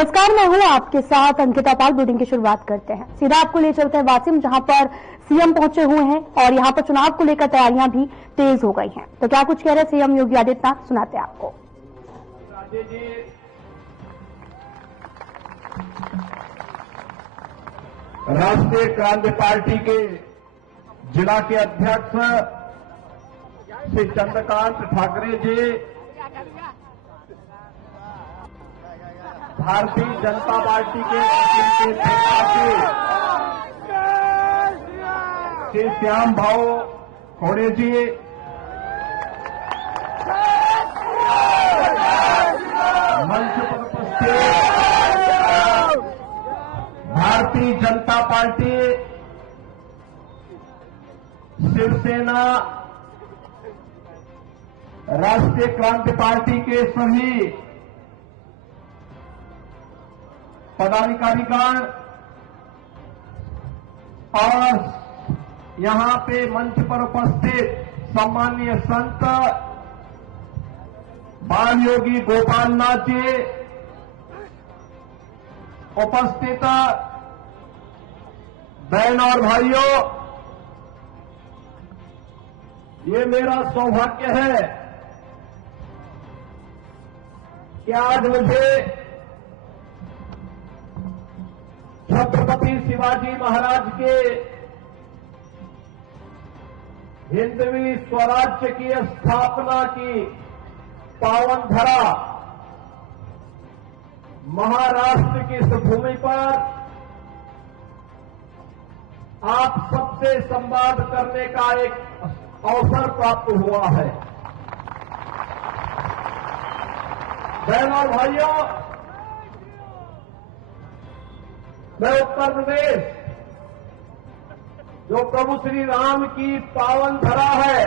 नमस्कार, मैं हूं आपके साथ अंकिता पाल। बुलेटिन की शुरुआत करते हैं। सीधा आपको ले चलते हैं वासिम, जहां पर सीएम पहुंचे हुए हैं और यहां पर चुनाव को लेकर तैयारियां भी तेज हो गई हैं। तो क्या कुछ कह रहे सीएम योगी आदित्यनाथ, सुनाते हैं आपको। राष्ट्रीय क्रांति पार्टी के जिला के अध्यक्ष श्री चंद्रकांत ठाकरे जी, भारतीय जनता पार्टी के श्री श्याम भाऊ खोड़े जी, मंच पर उपस्थित भारतीय जनता पार्टी, शिवसेना, राष्ट्रीय क्रांति पार्टी के सभी पदाधिकारीगण और यहां पे मंच पर उपस्थित सम्माननीय संत बाल योगी गोपाल नाथ जी, उपस्थित बहन और भाइयों, ये मेरा सौभाग्य है कि आज मुझे छत्रपति शिवाजी महाराज के हिंदवी स्वराज्य की स्थापना की पावन धरा महाराष्ट्र की इस भूमि पर आप सबसे संवाद करने का एक अवसर प्राप्त हुआ है। बहनों और भाइयों, मैं उत्तर प्रदेश, जो प्रभु श्री राम की पावन धरा है,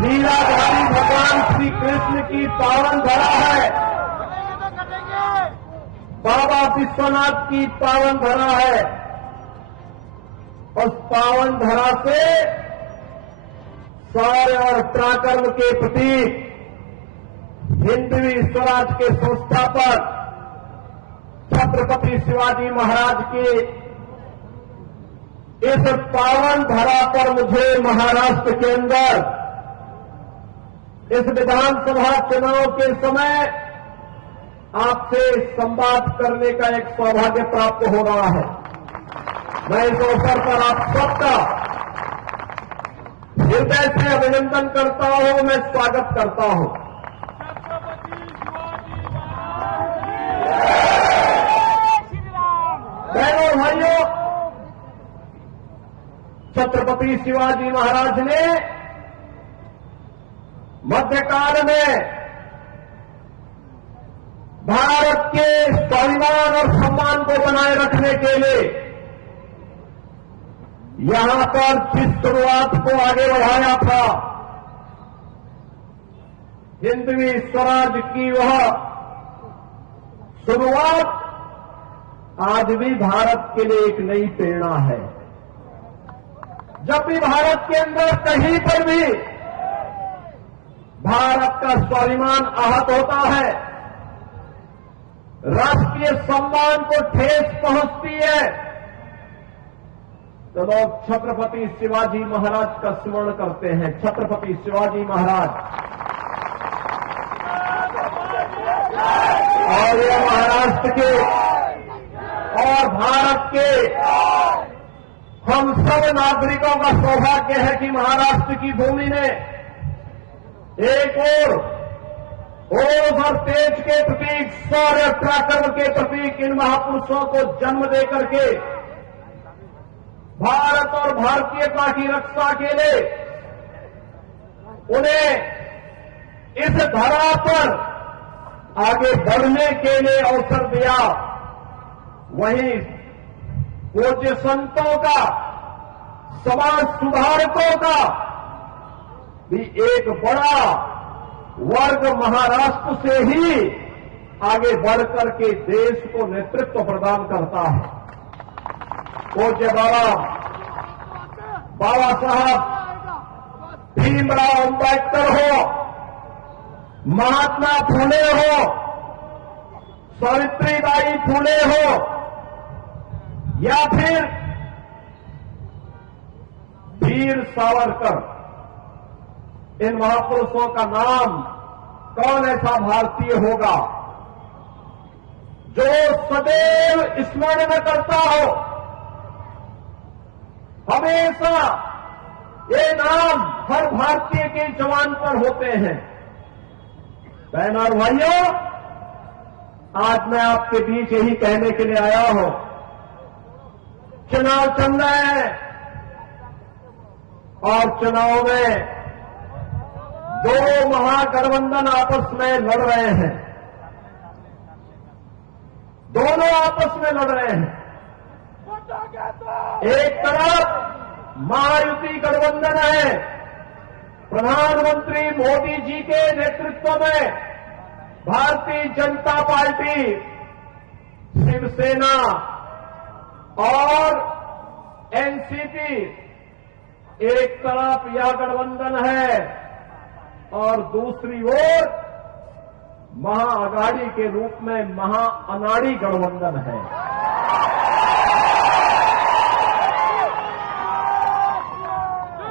लीलाधारी भगवान श्री कृष्ण की पावन धरा है, बाबा विश्वनाथ की पावन धरा है। उस पावन धरा से शौर्य और पराक्रम के प्रतीक हिंदवी स्वराज के संस्थापक छत्रपति शिवाजी महाराज के इस पावन धरा पर मुझे महाराष्ट्र के अंदर इस विधानसभा चुनाव के समय आपसे संवाद करने का एक सौभाग्य प्राप्त हो रहा है। मैं इस अवसर पर आप सबका हृदय से अभिनंदन करता हूं, मैं स्वागत करता हूं। बहनों और भाइयों, छत्रपति शिवाजी महाराज ने मध्यकाल में भारत के स्वाभिमान और सम्मान को बनाए रखने के लिए यहां पर जिस शुरुआत को आगे बढ़ाया था, हिंदवी स्वराज की वह शुरुआत आज भी भारत के लिए एक नई प्रेरणा है। जब भी भारत के अंदर कहीं पर भी भारत का स्वाभिमान आहत होता है, राष्ट्रीय सम्मान को ठेस पहुंचती है, तो लोग छत्रपति शिवाजी महाराज का स्मरण करते हैं। छत्रपति शिवाजी महाराज, और ये महाराष्ट्र के और भारत के हम सब नागरिकों का सौभाग्य है कि महाराष्ट्र की भूमि ने एक और तेज के प्रतीक, शौर्य पराक्रम के प्रतीक इन महापुरुषों को जन्म देकर के भारत और भारतीयता की रक्षा के लिए उन्हें इस धरा पर आगे बढ़ने के लिए अवसर दिया। वहीं पूज्य संतों का, समाज सुधारकों का भी एक बड़ा वर्ग महाराष्ट्र से ही आगे बढ़कर के देश को नेतृत्व प्रदान करता है। पूज्य बाबा साहब भीमराव अंबेडकर हो, महात्मा फूले हो, सावित्रीबाई फूले हो, या फिर वीर सावरकर, इन महापुरुषों का नाम कौन ऐसा भारतीय होगा जो सदैव स्मरण में करता हो? हमेशा ये नाम हर भारतीय के जवान पर होते हैं। बहनों और भाइयों, आज मैं आपके बीच यही कहने के लिए आया हूं, चुनाव चल रहे हैं और चुनाव में दो महागठबंधन आपस में लड़ रहे हैं, दोनों आपस में लड़ रहे हैं। एक तरफ महायुति गठबंधन है, प्रधानमंत्री मोदी जी के नेतृत्व में भारतीय जनता पार्टी, शिवसेना और एनसीपी, एक तरफ यह गठबंधन है और दूसरी ओर महाअघाड़ी के रूप में महाअनाड़ी गठबंधन है।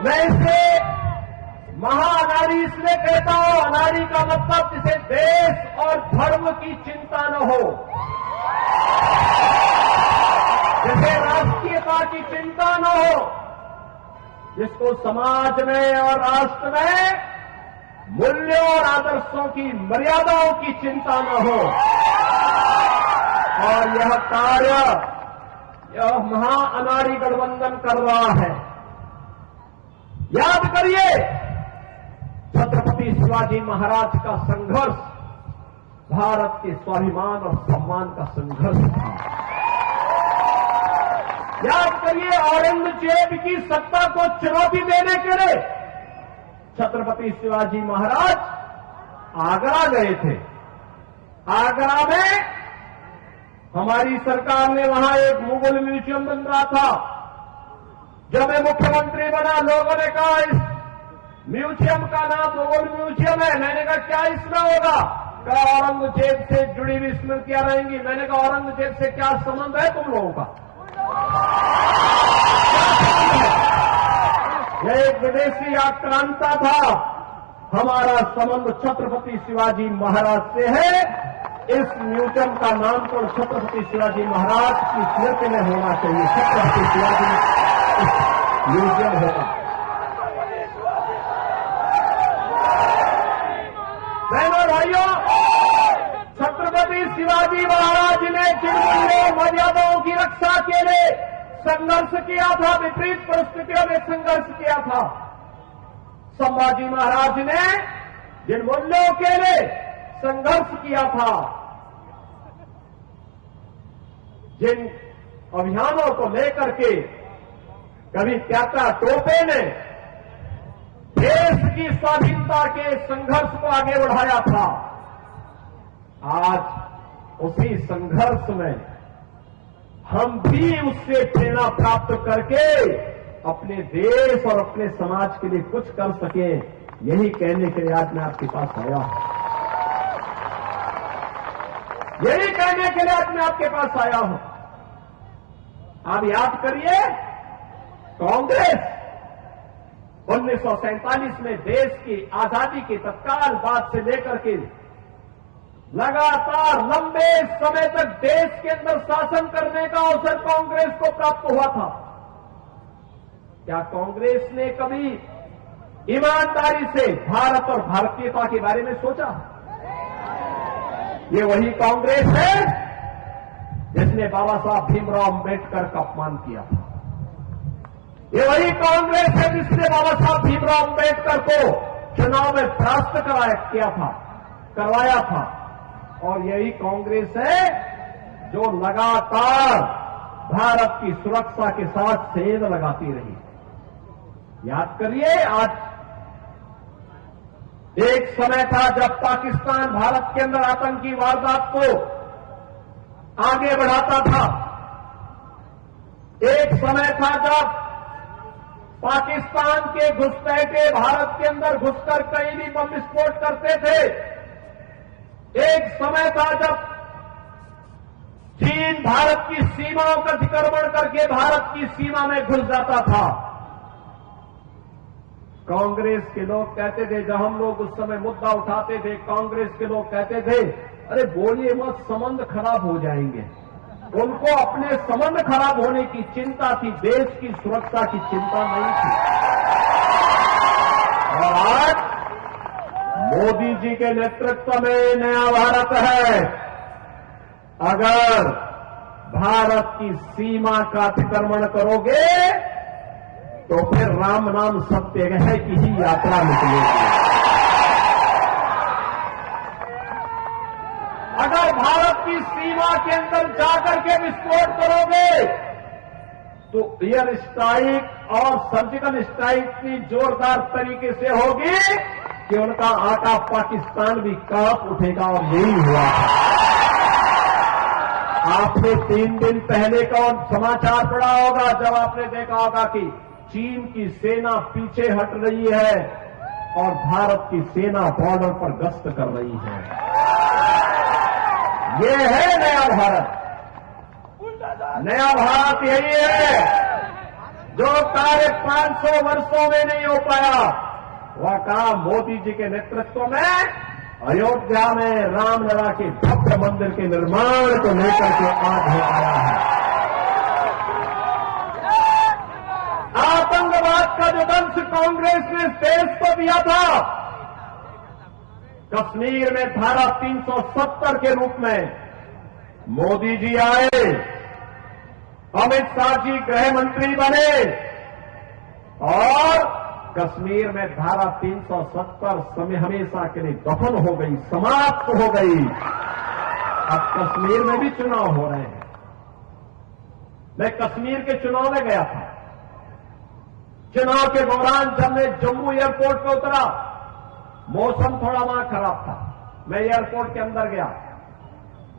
मैं इसे महाअनाड़ी इसलिए कहता हूं, अनाड़ी का मतलब जिसे देश और धर्म की चिंता न हो, जिसे राष्ट्रीयता की चिंता न हो, जिसको समाज में और राष्ट्र में मूल्यों और आदर्शों की मर्यादाओं की चिंता न हो। और यह कार्य यह महाअनाड़ी गठबंधन कर रहा है। याद करिए, छत्रपति शिवाजी महाराज का संघर्ष भारत के स्वाभिमान और सम्मान का संघर्ष था। याद करिए, औरंगजेब की सत्ता को चुनौती देने के लिए छत्रपति शिवाजी महाराज आगरा गए थे। आगरा में हमारी सरकार ने वहां एक मुगल म्यूजियम बन रहा था। जब मैं मुख्यमंत्री बना, लोगों ने कहा इस म्यूजियम का नाम मुगल म्यूजियम है। मैंने कहा क्या इसमें होगा? कहा औरंगजेब से जुड़ी हुई स्मृतियां रहेंगी। मैंने कहा औरंगजेब से क्या संबंध है तुम लोगों का? यह एक विदेशी आक्रांता था। हमारा संबंध छत्रपति शिवाजी महाराज से है। इस म्यूजियम का नाम तो छत्रपति शिवाजी महाराज की स्मृति में होना चाहिए। छत्रपति शिवाजी म्यूजियम होगा। बहनों भाइयों, छत्रपति शिवाजी महाराज ने जिन मूल्यों मर्यादाओं की रक्षा के लिए संघर्ष किया था, विपरीत परिस्थितियों में संघर्ष किया था, संभाजी महाराज ने जिन मूल्यों के लिए संघर्ष किया था, जिन अभियानों को लेकर के कभी त्यागा टोपे ने देश की स्वाधीनता के संघर्ष को आगे बढ़ाया था, आज उसी संघर्ष में हम भी उससे प्रेरणा प्राप्त करके अपने देश और अपने समाज के लिए कुछ कर सके, यही कहने के लिए आज मैं आपके पास आया हूं। यही कहने के लिए आज मैं आपके पास आया हूं। आप याद करिए, कांग्रेस 1947 में देश की आजादी के तत्काल बाद से लेकर के लगातार लंबे समय तक देश के अंदर शासन करने का अवसर कांग्रेस को प्राप्त हुआ था। क्या कांग्रेस ने कभी ईमानदारी से भारत और भारतीयता के बारे में सोचा? ये वही कांग्रेस है जिसने बाबा साहब भीमराव अम्बेडकर का अपमान किया था। ये वही कांग्रेस है जिसने बाबा साहब भीमराव अम्बेडकर को चुनाव में परास्त करवाया था। और यही कांग्रेस है जो लगातार भारत की सुरक्षा के साथ सेंध लगाती रही। याद करिए, आज एक समय था जब पाकिस्तान भारत के अंदर आतंकी वारदात को आगे बढ़ाता था। एक समय था जब पाकिस्तान के घुसपैठे भारत के अंदर घुसकर कहीं भी बम विस्फोट करते थे एक समय था जब चीन भारत की सीमाओं का अतिक्रमण करके भारत की सीमा में घुस जाता था। कांग्रेस के लोग कहते थे, जब हम लोग उस समय मुद्दा उठाते थे, कांग्रेस के लोग कहते थे, अरे बोलिए मत, संबंध खराब हो जाएंगे। उनको अपने संबंध खराब होने की चिंता थी, देश की सुरक्षा की चिंता नहीं थी। और आज मोदी जी के नेतृत्व में नया भारत है। अगर भारत की सीमा का अतिक्रमण करोगे तो फिर राम नाम सत्य है की ही यात्रा निकलेगी। अगर भारत की सीमा के अंदर जाकर के विस्फोट करोगे तो एयर स्ट्राइक और सर्जिकल स्ट्राइक इतनी जोरदार तरीके से होगी कि उनका आका पाकिस्तान भी कांप उठेगा। और यही हुआ था। आपने 3 दिन पहले का समाचार पढ़ा होगा, जब आपने देखा होगा कि चीन की सेना पीछे हट रही है और भारत की सेना बॉर्डर पर गश्त कर रही है। ये है नया भारत। नया भारत यही है जो कार्य 500 वर्षों में नहीं हो पाया, वह काम मोदी जी के नेतृत्व में अयोध्या में रामलला के भव्य मंदिर के निर्माण को लेकर के आज हो पाया है। आतंकवाद का जो दंश कांग्रेस ने देश को दिया था, कश्मीर में धारा 370 के रूप में मोदी जी आए, अमित शाह जी गृह मंत्री बने और कश्मीर में धारा 370 समय हमेशा के लिए दफन हो गई, समाप्त हो गई। अब कश्मीर में भी चुनाव हो रहे हैं। मैं कश्मीर के चुनाव में गया था। चुनाव के दौरान जब मैं जम्मू एयरपोर्ट पे उतरा, मौसम थोड़ा वहां खराब था। मैं एयरपोर्ट के अंदर गया,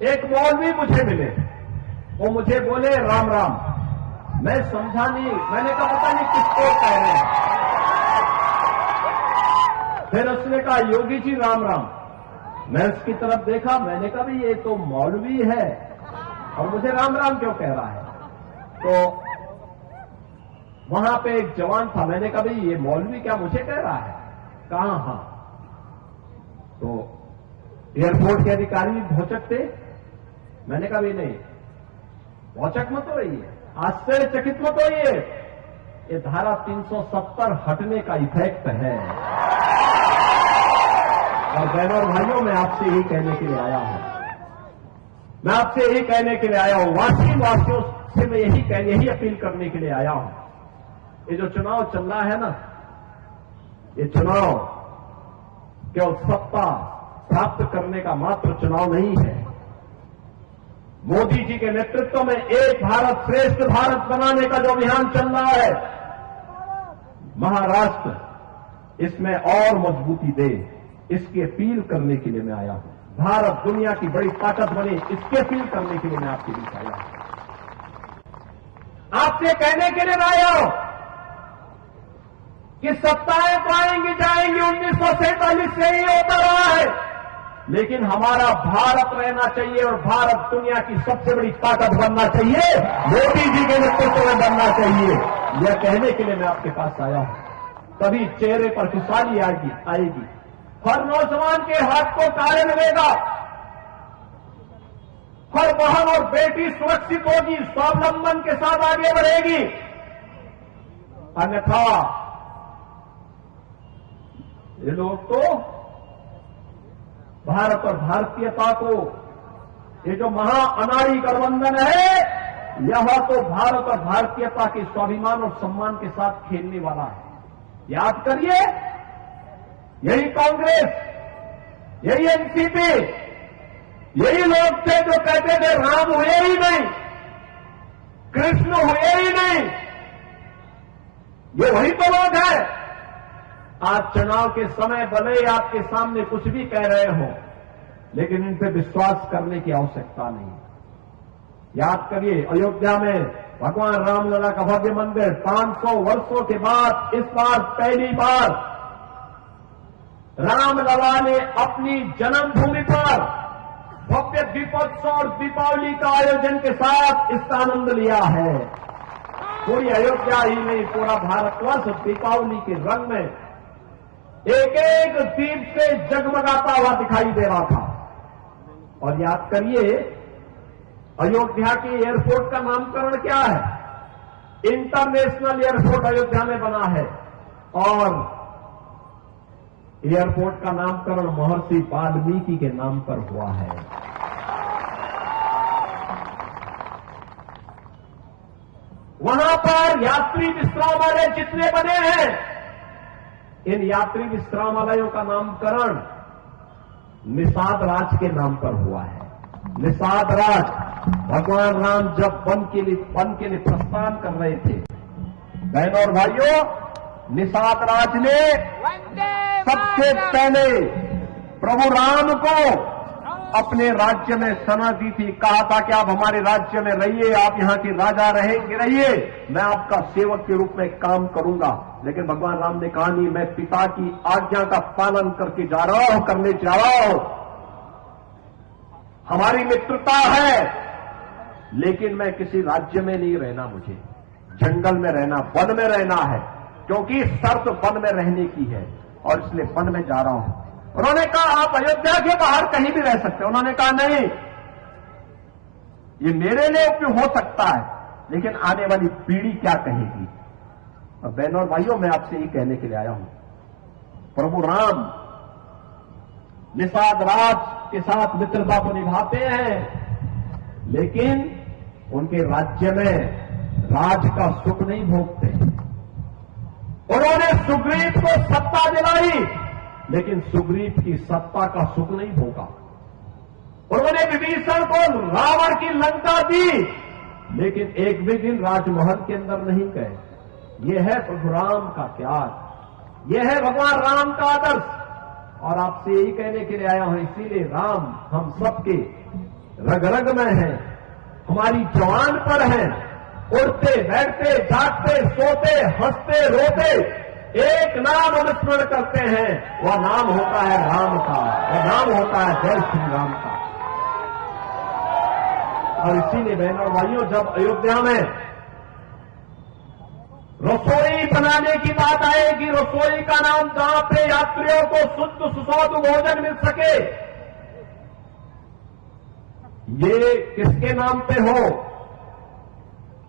एक मौलवी मुझे मिले, वो मुझे बोले राम राम। मैं समझा नहीं, मैंने कहा पता नहीं किसको कह रहे हैं। फिर उसने कहा योगी जी राम राम। मैं उसकी तरफ देखा, मैंने कहा भाई ये तो मौलवी है और मुझे राम राम क्यों कह रहा है। तो वहां पे एक जवान था, मैंने कहा भाई ये मौलवी क्या मुझे कह रहा है। कहा हाँ। तो एयरपोर्ट के अधिकारी भौचक थे। मैंने कहा भाई नहीं, भौचक मत हो रही है, आश्चर्यचकित मत होइए, ये धारा 370 हटने का इफेक्ट है। और बहनों और भाइयों, मैं आपसे यही कहने के लिए आया हूं, मैं आपसे यही कहने के लिए आया हूं, वासियों से मैं यही अपील करने के लिए आया हूं। ये जो चुनाव चल रहा है ना, ये चुनाव केवल सत्ता प्राप्त करने का मात्र चुनाव नहीं है। मोदी जी के नेतृत्व में एक भारत श्रेष्ठ भारत बनाने का जो अभियान चल रहा है, महाराष्ट्र इसमें और मजबूती दे, इसकी अपील करने के लिए मैं आया हूं। भारत दुनिया की बड़ी ताकत बने, इसकी अपील करने के लिए मैं आपके बीच आया हूं। आपसे कहने के लिए मैं आया हूं कि सत्ताएं तो आएंगी जाएंगी, 1947 से ही होता रहा है, लेकिन हमारा भारत रहना चाहिए और भारत दुनिया की सबसे बड़ी ताकत बनना चाहिए, मोदी जी के नेतृत्व में बनना चाहिए। यह कहने के लिए मैं आपके पास आया हूं। तभी चेहरे पर खुशहाली आएगी, हर नौजवान के हाथ को कार्य मिलेगा, हर बहन और बेटी सुरक्षित होगी, स्वावलंबन के साथ आगे बढ़ेगी। अन्यथा ये लोग तो भारत और भारतीयता को, ये जो महा अनाड़ी गठबंधन है, यह तो भारत और भारतीयता के स्वाभिमान और सम्मान के साथ खेलने वाला है। याद करिए, यही कांग्रेस, यही एनसीपी, यही लोग थे जो कहते थे राम हुए ही नहीं, कृष्ण हुए ही नहीं। ये वही तो लोग हैं। आज चुनाव के समय भले ही आपके सामने कुछ भी कह रहे हो, लेकिन इन पे विश्वास करने की आवश्यकता नहीं। याद करिए, अयोध्या में भगवान रामलला का भव्य मंदिर 500 वर्षों के बाद इस बार पहली बार रामलला ने अपनी जन्मभूमि पर भव्य दीपोत्सव और दीपावली का आयोजन के साथ इसका आनंद लिया है। पूरी अयोध्या ही नहीं, पूरा भारतवर्ष दीपावली के रंग में एक एक दीप से जगमगाता हुआ दिखाई दे रहा था। और याद करिए, अयोध्या के एयरपोर्ट का नामकरण क्या है? इंटरनेशनल एयरपोर्ट अयोध्या में बना है और एयरपोर्ट का नामकरण महर्षि वाल्मीकि के नाम पर हुआ है। वहां पर यात्री विश्रामालय जितने बने हैं, इन यात्री विश्रामालयों का नामकरण निषाद राज के नाम पर हुआ है। निषाद राज, भगवान राम जब वन के लिए प्रस्थान कर रहे थे, बहनों और भाइयों, निषाद राज ने सबसे पहले प्रभु राम को अपने राज्य में सना दी थी। कहा था कि आप हमारे राज्य में रहिए, आप यहां के राजा रहिए, मैं आपका सेवक के रूप में काम करूंगा। लेकिन भगवान राम ने कहा नहीं, मैं पिता की आज्ञा का पालन करने जा रहा हूं। हमारी मित्रता है, लेकिन मैं किसी राज्य में नहीं रहना, मुझे जंगल में रहना, वन में रहना है, क्योंकि शर्त वन में रहने की है और इसलिए वन में जा रहा हूं। उन्होंने कहा आप अयोध्या के बाहर कहीं भी रह सकते हैं। उन्होंने कहा नहीं, ये मेरे लिए उपयोग हो सकता है, लेकिन आने वाली पीढ़ी क्या कहेगी। और बहनों और भाइयों, मैं आपसे ये कहने के लिए आया हूं, प्रभु राम निषाद राज के साथ मित्रता को निभाते हैं, लेकिन उनके राज्य में राज का सुख नहीं भोगते। उन्होंने सुग्रीव को सत्ता दिलाई, लेकिन सुग्रीव की सत्ता का सुख नहीं भोगा। उन्होंने विभीषण को रावण की लंका दी, लेकिन एक भी दिन राजमहल के अंदर नहीं गए। यह है प्रभु राम का त्याग, यह है भगवान राम का आदर्श। और आपसे यही कहने के लिए आया हूं, इसीलिए राम हम सबके रग रग में है, हमारी जवान पर है। उठते बैठते जागते सोते हंसते रोते एक नाम हम स्मरण करते हैं, वह नाम होता है राम का, वह नाम होता है जय श्री राम का। और इसीलिए बहनों और भाइयों, जब अयोध्या में रसोई बनाने की बात आएगी, रसोई का नाम जहां पे यात्रियों को शुद्ध सुस्वादु भोजन मिल सके, ये किसके नाम पे हो,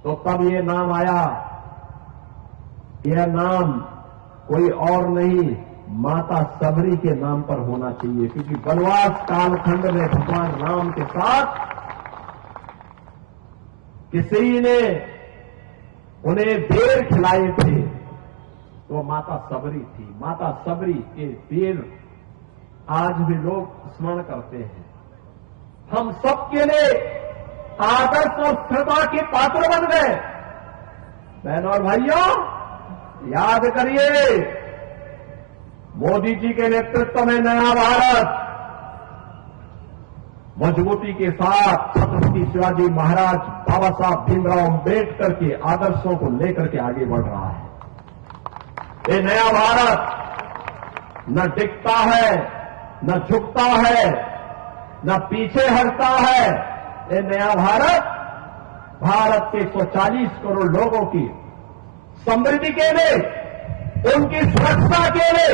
तो तब ये नाम आया। यह नाम कोई और नहीं, माता सबरी के नाम पर होना चाहिए, क्योंकि वनवास कालखंड में भगवान राम के साथ किसी ने उन्हें बेर खिलाए थे, तो माता सबरी थी। माता सबरी के बेर आज भी लोग स्मरण करते हैं। हम सबके लिए आदर्श और श्रद्धा के पात्र बन गए। बहनों और भाइयों, याद करिए, मोदी जी के नेतृत्व में नया भारत मजबूती के साथ छत्रपति शिवाजी महाराज, बाबा साहब भीमराव अम्बेडकर के आदर्शों को लेकर के आगे बढ़ रहा है। ये नया भारत न टिकता है, न झुकता है, न पीछे हटता है। ये नया भारत के 140 करोड़ लोगों की समृद्धि के लिए, उनकी सुरक्षा के लिए,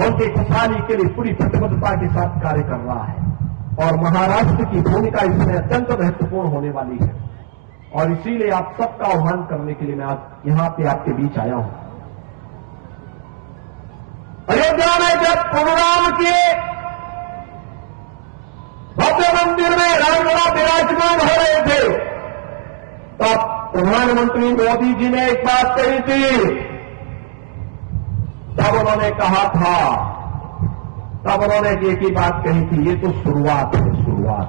उनकी खुशहाली के लिए पूरी प्रतिबद्धता के साथ कार्य कर रहा है। और महाराष्ट्र की भूमिका इसमें अत्यंत महत्वपूर्ण होने वाली है। और इसीलिए आप सबका आह्वान करने के लिए मैं आज यहां पे आपके बीच आया हूं। अयोध्या में जब प्रभु राम के भव्य मंदिर में रामलला विराजमान हो रहे थे, तब प्रधानमंत्री मोदी जी ने एक बात कही थी। तब उन्होंने कहा था, तब उन्होंने एक ही बात कही थी, ये तो शुरुआत है, शुरुआत।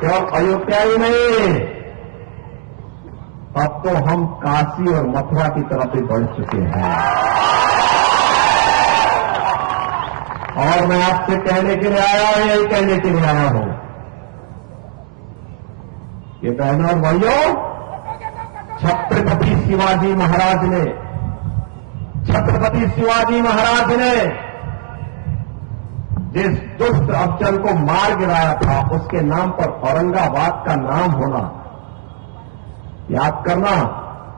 केवल अयोध्या ही नहीं, अब तो हम काशी और मथुरा की तरफ भी बढ़ चुके हैं। और मैं आपसे कहने के लिए आया हूं, यही कहने के लिए आया हूं कि बहनों और भाइयों, छत्रपति शिवाजी महाराज ने जिस दुष्ट अफजल को मार गिराया था, उसके नाम पर औरंगाबाद का नाम होना, याद करना,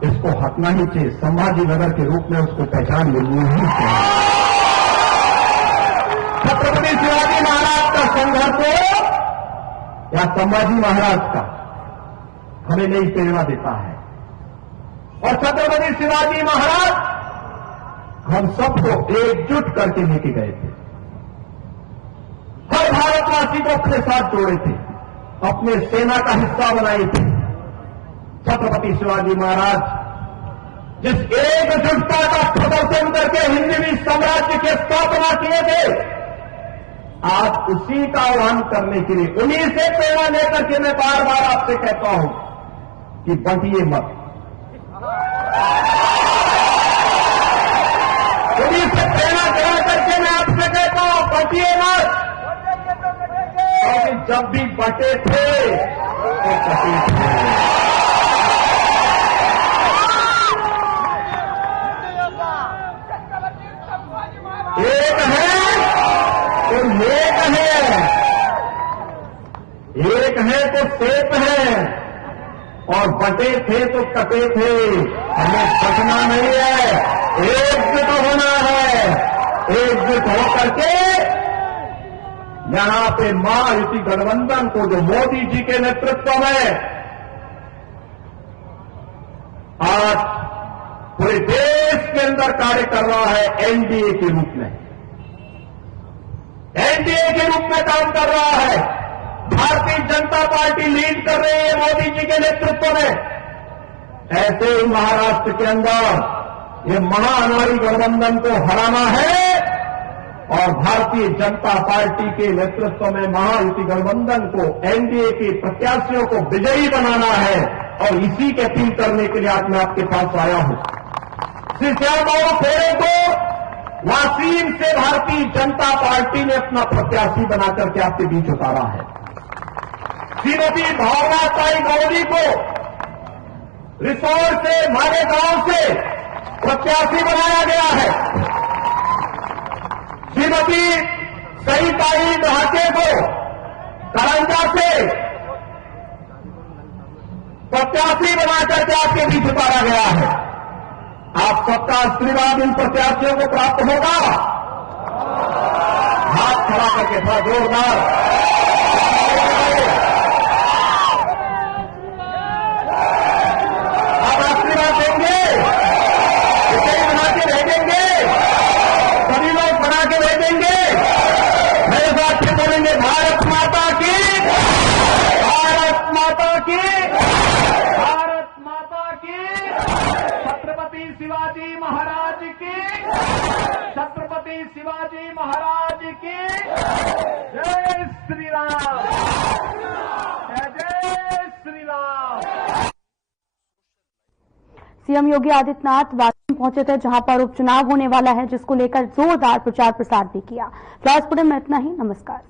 इसको हटना ही चाहिए। संभाजी नगर के रूप में उसको पहचान मिलनी ही चाहिए। छत्रपति शिवाजी महाराज का संघर्ष हो या संभाजी महाराज का, हमें नई प्रेरणा देता है। और छत्रपति शिवाजी महाराज हम सबको एकजुट करके लेके गए थे, हर भारतवासी को अपने साथ जोड़े थे, अपने सेना का हिस्सा बनाए थे। छत्रपति शिवाजी महाराज जिस एकजुटता का प्रदर्शन करके हिंदवी साम्राज्य की स्थापना किए थे, आज उसी का आह्वान करने के लिए, उन्हीं से प्रेरणा लेकर के मैं बार बार आपसे कहता हूं कि बंटिए मत, उन्हीं से प्रेरणा करा करके मैं आपसे कहता हूं बंटिए मत। क्योंकि जब भी बटे थे तो कटे थे। एक है तो एक है, एक है तो सेप है, और बटे थे तो कटे थे। हमें बचना नहीं है, एकजुट होना है। एकजुट होकर के यहां पे महायुति गठबंधन को, जो मोदी जी के नेतृत्व में आज पूरे देश के अंदर कार्य कर रहा है, एनडीए के रूप में, एनडीए के रूप में काम कर रहा है। भारतीय जनता पार्टी लीड कर रही है मोदी जी के नेतृत्व में। ऐसे ही महाराष्ट्र के अंदर ये महाअनाड़ी गठबंधन को हराना है और भारतीय जनता पार्टी के नेतृत्व में महायुति गठबंधन को, एनडीए के प्रत्याशियों को विजयी बनाना है। और इसी के अपील करने के लिए आज मैं आपके पास आया हूं। श्री श्यामबाबू खेड़े को वासीम से भारतीय जनता पार्टी ने अपना प्रत्याशी बनाकर के आपके बीच उतारा है। श्रीमती भावना ताई गौरी को रिसोर्ट से, हमारे गांव से प्रत्याशी बनाया गया है। श्रीमती सईताई ढाके को करंजा से प्रत्याशी बनाकर के आपके बीच उतारा गया है। आप सबका आशीर्वाद इन प्रत्याशियों को प्राप्त होगा। हाथ खड़ा करके थोड़ा जोरदार आप आशीर्वाद देंगे, विजयी बना के भेजेंगे, सभी लोग बना के भेजेंगे। मेरे साथ से बोलेंगे भारत माता की, भारत माता की, भारत माता की, छत्रपति शिवाजी महाराज की, छत्रपति शिवाजी महाराज की। जय श्री राम, जय श्री राम। सीएम योगी आदित्यनाथ वाशिंगटन पहुंचे थे, जहां पर उपचुनाव होने वाला है, जिसको लेकर जोरदार प्रचार प्रसार भी किया। फिलहाल में इतना ही। नमस्कार।